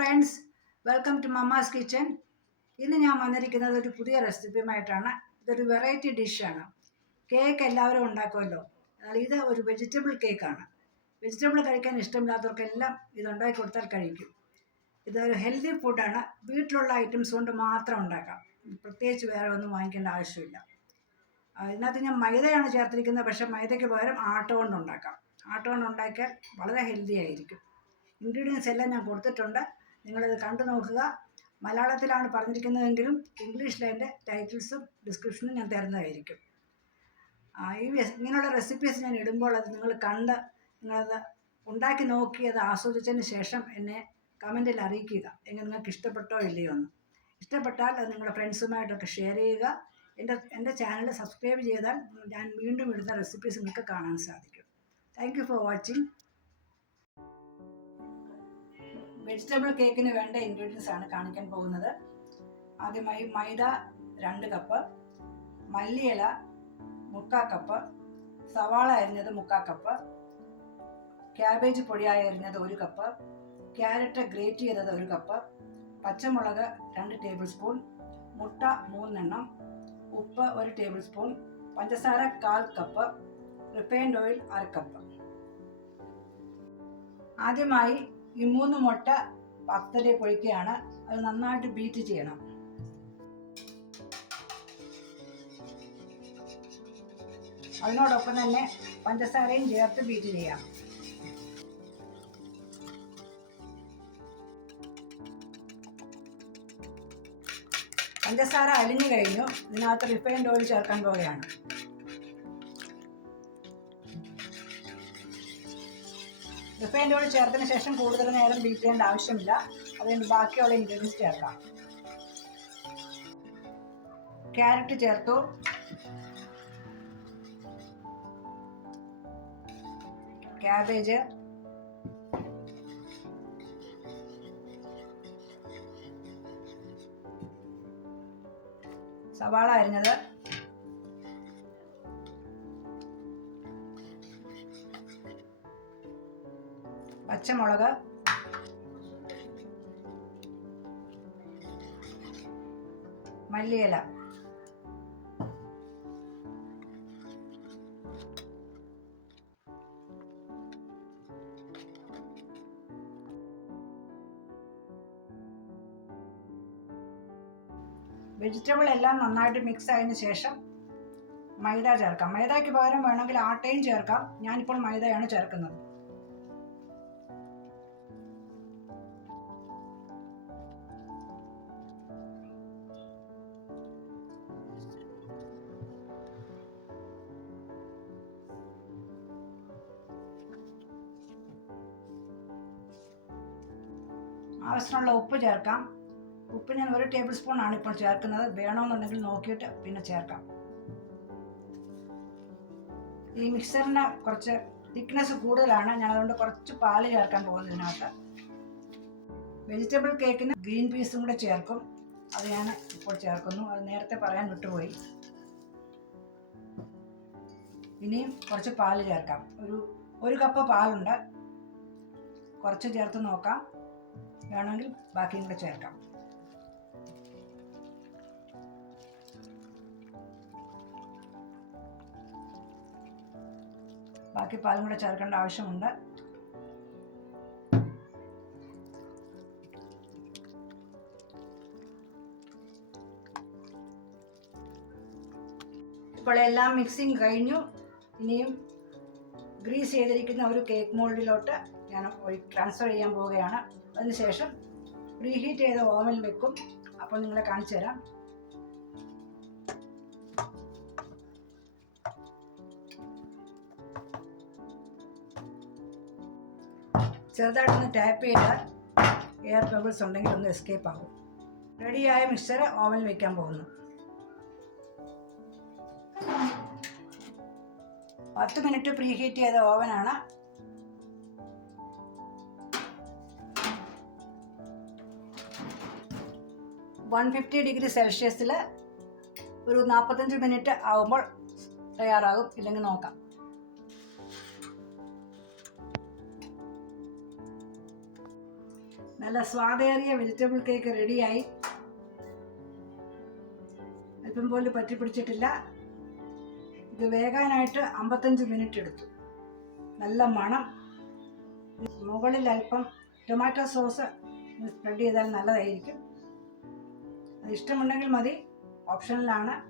Friends, welcome to mamma's kitchen. ഇന്ന് ഞാൻ വന്നിരിക്കുന്നത് ഒരു പുതിയ റെസിപ്പിയുമായിട്ടാണ്. ഇതൊരു വെറൈറ്റി ഡിഷാണ്. കേക്ക് എല്ലാവരും ഉണ്ടാക്കുമല്ലോ, എന്നാൽ ഇത് ഒരു വെജിറ്റബിൾ കേക്കാണ്. വെജിറ്റബിൾ കഴിക്കാൻ ഇഷ്ടമില്ലാത്തവർക്കെല്ലാം ഇത് ഉണ്ടാക്കി കൊടുത്താൽ കഴിക്കും. ഇതൊരു ഹെൽത്തി ഫുഡാണ്. വീട്ടിലുള്ള ഐറ്റംസ് കൊണ്ട് മാത്രം ഉണ്ടാക്കാം. പ്രത്യേകിച്ച് വേറെ ഒന്നും വാങ്ങിക്കേണ്ട ആവശ്യമില്ല. ഇതിനകത്ത് ഞാൻ മൈദയാണ് ചേർത്തിരിക്കുന്നത്, പക്ഷേ മൈദയ്ക്ക് പകരം ആട്ട കൊണ്ട് ഉണ്ടാക്കാം. ആട്ട കൊണ്ട് ഉണ്ടാക്കിയാൽ വളരെ ഹെൽത്തി ആയിരിക്കും. ഇൻഗ്രീഡിയൻസ് എല്ലാം ഞാൻ കൊടുത്തിട്ടുണ്ട്, നിങ്ങളിത് കണ്ടു നോക്കുക. മലയാളത്തിലാണ് പറഞ്ഞിരിക്കുന്നതെങ്കിലും ഇംഗ്ലീഷിൽ അതിൻ്റെ ടൈറ്റിൽസും ഡിസ്ക്രിപ്ഷനും ഞാൻ തരുന്നതായിരിക്കും. ഇങ്ങനെയുള്ള റെസിപ്പീസ് ഞാൻ ഇടുമ്പോൾ അത് നിങ്ങൾ കണ്ട് നിങ്ങളത് ഉണ്ടാക്കി നോക്കി അത് ആസ്വദിച്ചതിന് ശേഷം എന്നെ കമൻറ്റിൽ അറിയിക്കുക, എങ്ങനെ നിങ്ങൾക്ക് ഇഷ്ടപ്പെട്ടോ ഇല്ലയോ എന്ന്. ഇഷ്ടപ്പെട്ടാൽ അത് നിങ്ങളുടെ ഫ്രണ്ട്സുമായിട്ടൊക്കെ ഷെയർ ചെയ്യുക. എൻ്റെ ചാനൽ സബ്സ്ക്രൈബ് ചെയ്താൽ ഞാൻ വീണ്ടും ഇടുന്ന റെസിപ്പീസ് നിങ്ങൾക്ക് കാണാൻ സാധിക്കും. Thank you for watching. Vegetable കേക്കിന് വേണ്ട ഇൻഗ്രീഡിയൻസ് ആണ് കാണിക്കാൻ പോകുന്നത്. ആദ്യമായി മൈദ 2 കപ്പ്, മല്ലിയില 3/4 കപ്പ്, സവാള അരിഞ്ഞത് 3/4 കപ്പ്, ക്യാബേജ് പൊടിയായി അരിഞ്ഞത് 1 കപ്പ്, ക്യാരറ്റ് ഗ്രേറ്റ് ചെയ്തത് 1 കപ്പ്, പച്ചമുളക് 2 ടേബിൾ സ്പൂൺ, മുട്ട 3 എണ്ണം, ഉപ്പ് 1 ടേബിൾ സ്പൂൺ, പഞ്ചസാര 1/4 കപ്പ്, റിഫൈൻഡ് ഓയിൽ 1/2 കപ്പ്. ആദ്യമായി ഈ 3 മുട്ട പാത്രത്തിലേക്ക് ഒഴിക്കുകയാണ്. അത് നന്നായിട്ട് ബീറ്റ് ചെയ്യണം. അതിനോടൊപ്പം തന്നെ പഞ്ചസാരയും ചേർത്ത് ബീറ്റ് ചെയ്യാം. പഞ്ചസാര അലിഞ്ഞു കഴിഞ്ഞു. ഇതിനകത്ത് റിഫൈൻഡ് ഓയിൽ ചേർക്കാൻ പോവുകയാണ്. റിഫൈൻഡ് ഓയിൽ ചേർത്തതിന് ശേഷം കൂടുതൽ നേരം ബീറ്റ് ചെയ്യേണ്ട ആവശ്യമില്ല. അതുകൊണ്ട് ബാക്കിയുള്ള ഇൻഗ്രീഡിയൻസ് ചേർക്കാം. ക്യാരറ്റ് ചേർത്തു, ക്യാബേജ്, സവാള അരിഞ്ഞത്, പച്ചമുളക്, മല്ലിയില, വെജിറ്റബിൾ എല്ലാം നന്നായിട്ട് മിക്സ് ആയതിനു ശേഷം മൈദ ചേർക്കാം. മൈദയ്ക്ക് പകരം വേണമെങ്കിൽ ആട്ടയും ചേർക്കാം. ഞാനിപ്പോൾ മൈദയാണ് ചേർക്കുന്നത്. ആവശ്യമുള്ള ഉപ്പ് ചേർക്കാം. ഉപ്പ് ഞാൻ 1 ടേബിൾ സ്പൂൺ ആണ് ഇപ്പോൾ ചേർക്കുന്നത്. വേണമെന്നുണ്ടെങ്കിൽ നോക്കിയിട്ട് പിന്നെ ചേർക്കാം. ഈ മിക്സറിന് കുറച്ച് തിക്നെസ് കൂടുതലാണ്, ഞാൻ അതുകൊണ്ട് കുറച്ച് പാല് ചേർക്കാൻ പോകുന്നത് ഇതിനകത്ത്. വെജിറ്റബിൾ കേക്കിന് ഗ്രീൻ പീസും കൂടെ ചേർക്കും. അത് ഞാൻ ഇപ്പോൾ ചേർക്കുന്നു. അത് നേരത്തെ പറയാൻ വിട്ടുപോയി. ഇനിയും കുറച്ച് പാല് ചേർക്കാം. ഒരു കപ്പ് പാലുണ്ട്. കുറച്ച് ചേർത്ത് നോക്കാം, വേണമെങ്കിൽ ബാക്കിയും കൂടെ ചേർക്കാം. ബാക്കി പാലും കൂടെ ചേർക്കേണ്ട ആവശ്യമുണ്ട്. ഇപ്പോൾ എല്ലാം മിക്സിങ് കഴിഞ്ഞു. ഇനിയും ഗ്രീസ് ചെയ്തിരിക്കുന്ന ഒരു കേക്ക് മോൾഡിലോട്ട് ഞാൻ ട്രാൻസ്ഫർ ചെയ്യാൻ പോവുകയാണ്. അതിനുശേഷം പ്രീഹീറ്റ് ചെയ്ത ഓവനിൽ വെക്കും. അപ്പോൾ നിങ്ങളെ കാണിച്ചു തരാം. ചെറുതായിട്ടൊന്ന് ടാപ്പ് ചെയ്താൽ എയർ ബബിൾസ് ഉണ്ടെങ്കിൽ ഒന്ന് എസ്കേപ്പ് ആകും. റെഡിയായ മിക്സ്ചർ ഓവനിൽ വെക്കാൻ പോകുന്നു. 10 മിനിറ്റ് പ്രീഹീറ്റ് ചെയ്ത ഓവനാണ്. $150 ഒരു 45 മിനിറ്റ് ആകുമ്പോൾ തയ്യാറാകും. ഇല്ലെങ്കിൽ നോക്കാം. നല്ല സ്വാദേറിയ വെജിറ്റബിൾ കേക്ക് റെഡിയായി. അല്പം പോലും പറ്റി പിടിച്ചിട്ടില്ല. ഇത് വേകാനായിട്ട് 55 മിനിറ്റ് എടുത്തു. നല്ല മണം. മുകളിൽ അല്പം ടൊമാറ്റോ സോസ് സ്പ്രെഡ് ചെയ്താൽ നല്ലതായിരിക്കും. അത് ഇഷ്ടമുണ്ടെങ്കിൽ മതി, ഓപ്ഷനിലാണ്.